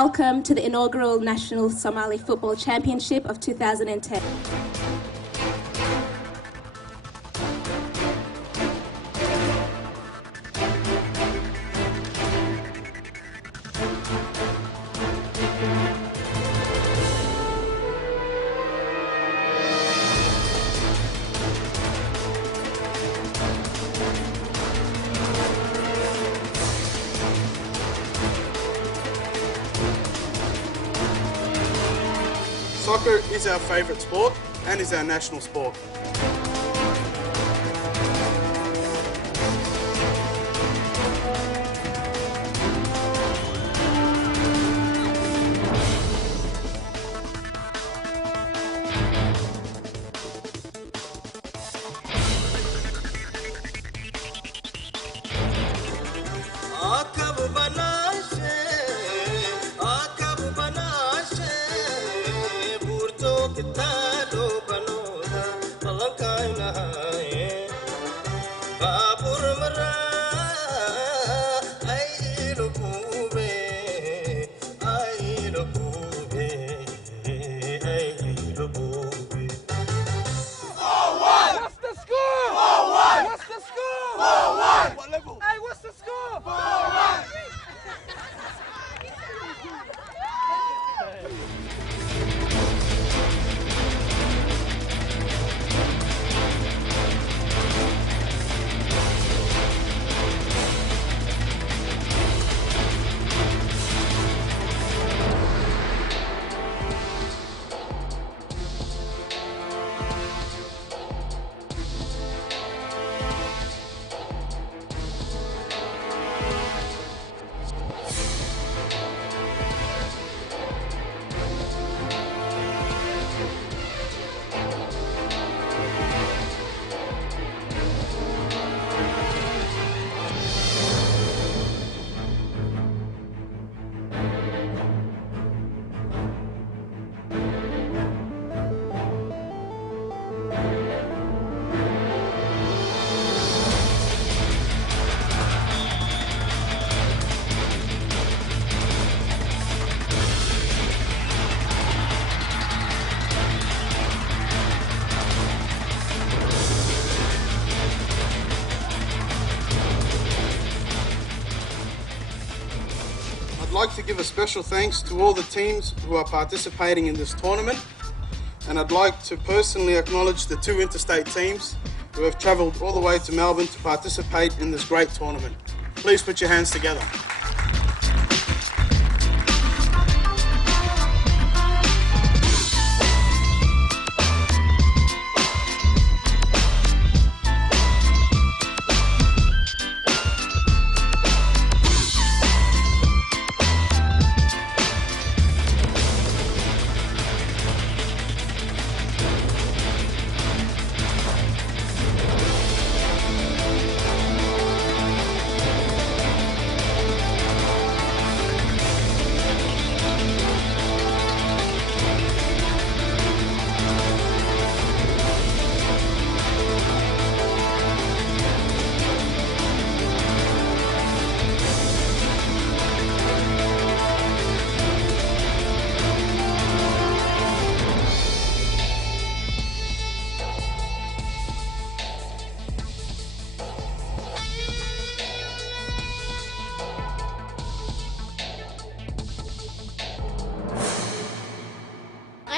Welcome to the inaugural National Somali Football Championship of 2010. Soccer is our favourite sport and is our national sport. I'd like to give a special thanks to all the teams who are participating in this tournament, and I'd like to personally acknowledge the two interstate teams who have travelled all the way to Melbourne to participate in this great tournament. Please put your hands together.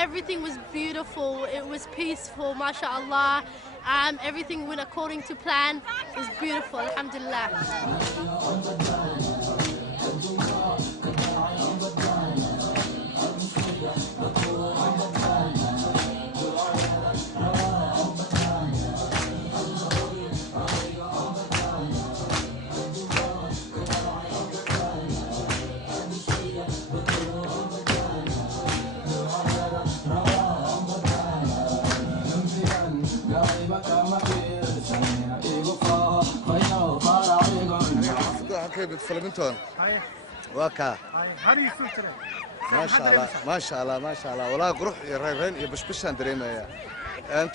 Everything was beautiful, it was peaceful, mashallah. Everything went according to plan. It was beautiful, alhamdulillah. Waka. How do you feel today? MashaAllah. Walaa qurux iyo reereen iyo bashbashan dareemaya.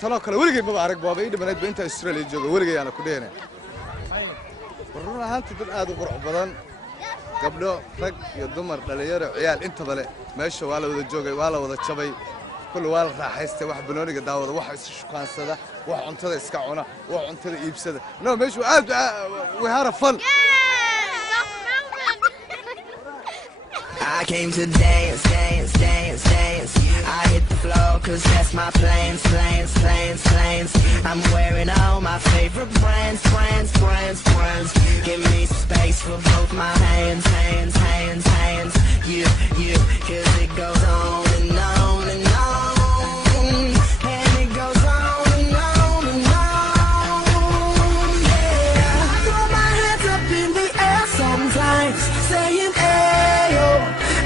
Talo kale waligay ma arag baaba ii dhimaneed ba inta Australia joogo waligay aan ku dheena. Run ahaantii dad aad u qurux badan gabdho rag iyo dumar dhalinyaro ciyaal inta bale meesha waa la wada joogay waa la wada jabay kullu waa la raaxaystay wax banooniga daawada wax is shukaansada wax cuntada iska cuna wax cuntada iibsada no meesha aad we had a fun I came to dance, dance, dance, dance. I hit the floor cause that's my plans, plans, plans, plans. I'm wearing all my favorite brands, brands, brands, brands. Give me space for both my hands, hands, hands, hands. You, cause it goes on and on and on. And it goes on and on and on. Yeah, I throw my hands up in the air sometimes, saying ayo,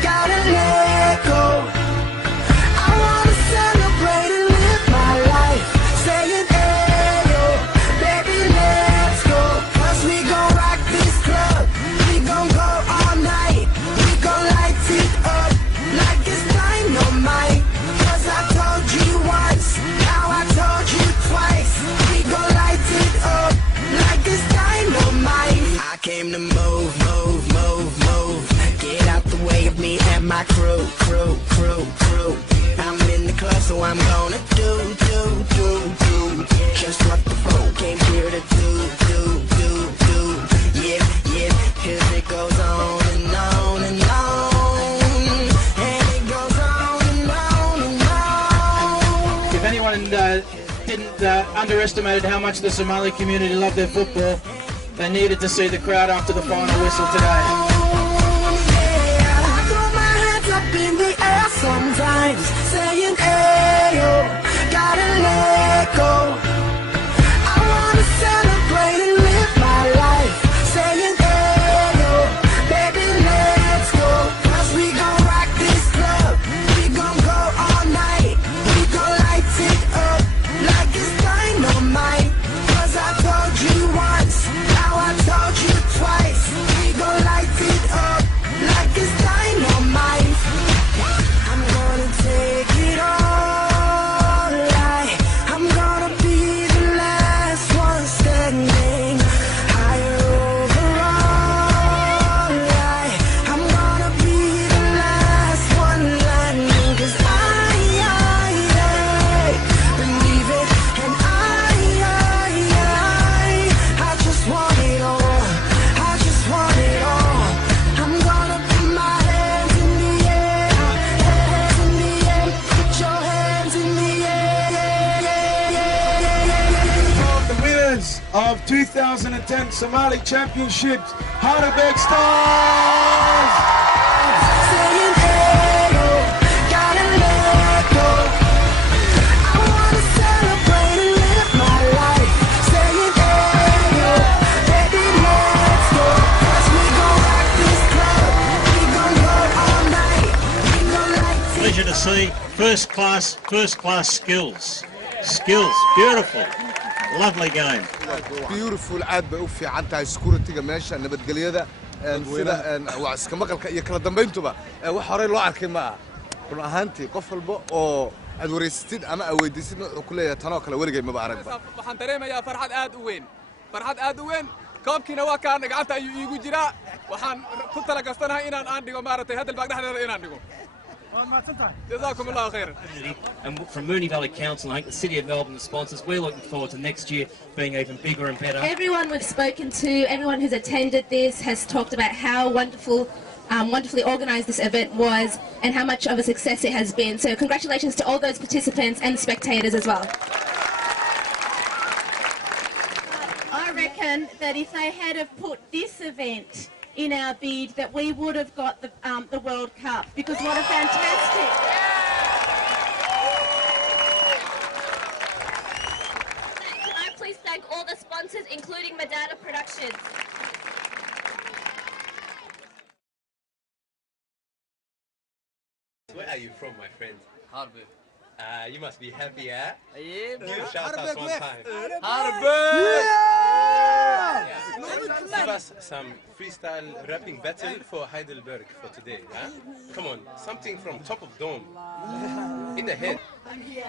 gotta let go. I wanna celebrate and live my life, saying ayo, baby let's go. Cause we gon' rock this club, we gon' go all night. We gon' light it up like it's dynamite. Cause I told you once, now I told you twice. We gon' light it up like it's dynamite. I came to move, move, move, move. Get out the way of me and my crew, crew, crew, crew. I'm in the club, so I'm gonna do just what the folk came here to do. Yeah, yeah, cause it goes on and on and on. And it goes on and on and on. If anyone didn't underestimated how much the Somali community love their football, they needed to see the crowd after the final whistle today. I throw my hands up in the air sometimes, saying ayo, gotta let go. I wanna celebrate and live my life, saying ayo, baby let's go. Cause we gon' rock this club, we gon' go all night. We gon' light it up like it's dynamite. Cause I told you once, now I told you twice. We gon' light it up like it's dynamite. I'm gonna take it all, I'm gonna be the last one standing. Higher overall, I'm gonna be the last one landing. Cause I believe it, and I just want it all, I just want it all. I'm gonna put my hands in the air, hands in the air. Put your hands in the air. The winners of 2010 Somali Championships, Heidelberg Stars! Saying ayo, gotta let go. I wanna celebrate and live my life, saying ayo, baby let's go. Cause we gon' rock this club, we gon' go all night. We gon' light it. Pleasure to see first class skills. Beautiful. Lovely game. beautiful aad bay u fiican tahay security-ga meesha nabadgelyada sida waa iska maqalka iyo kala dambeyntuba wax hore loo arkay ma aha run ahaantii qof walba oo aad wareysatid ama aad weydiisid wuxuu ku leeyahay tanoo kale weligay maba aragba waxaan dareemayaa farxad aad u weyn koobkiina waa kaan gacanta ayuu iigu jiraa waxaan ku tala gastanahay inaan dhigo maaragtay Heidelberg dhexdeeda inaan dhigo جزاكم الله خير. And from Moonee Valley Council, I think the City of Melbourne, the sponsors, we're looking forward to next year being even bigger and better. Everyone we've spoken to, everyone who's attended this has talked about how wonderfully organised this event was and how much of a success it has been. So congratulations to all those participants and spectators as well. I reckon that if they had have put this event in our bid, that we would have got the World Cup, because what a fantastic... Can I please thank all the sponsors, including Madada Productions. Where are you from, my friend? Harvey. You must be happy, eh? Yeah. Give shout out one time. Harvey! Give us some freestyle rapping battle for Heidelberg for today, huh? Come on, something from top of dome. In the head. I'm here.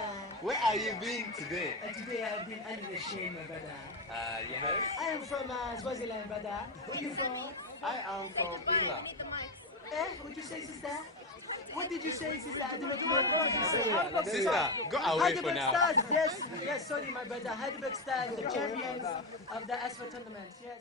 Where are you being today? Today I've been under the shade, my brother. Yes. I am from Swaziland, brother. Where are you from? I am from England. What did you say, sister? What did you say, sister? I do not know what did you say. Sister, go away for now. Stars, yes, sorry, my brother. Heidelberg Stars, the champions of the Asphalt tournament, yes.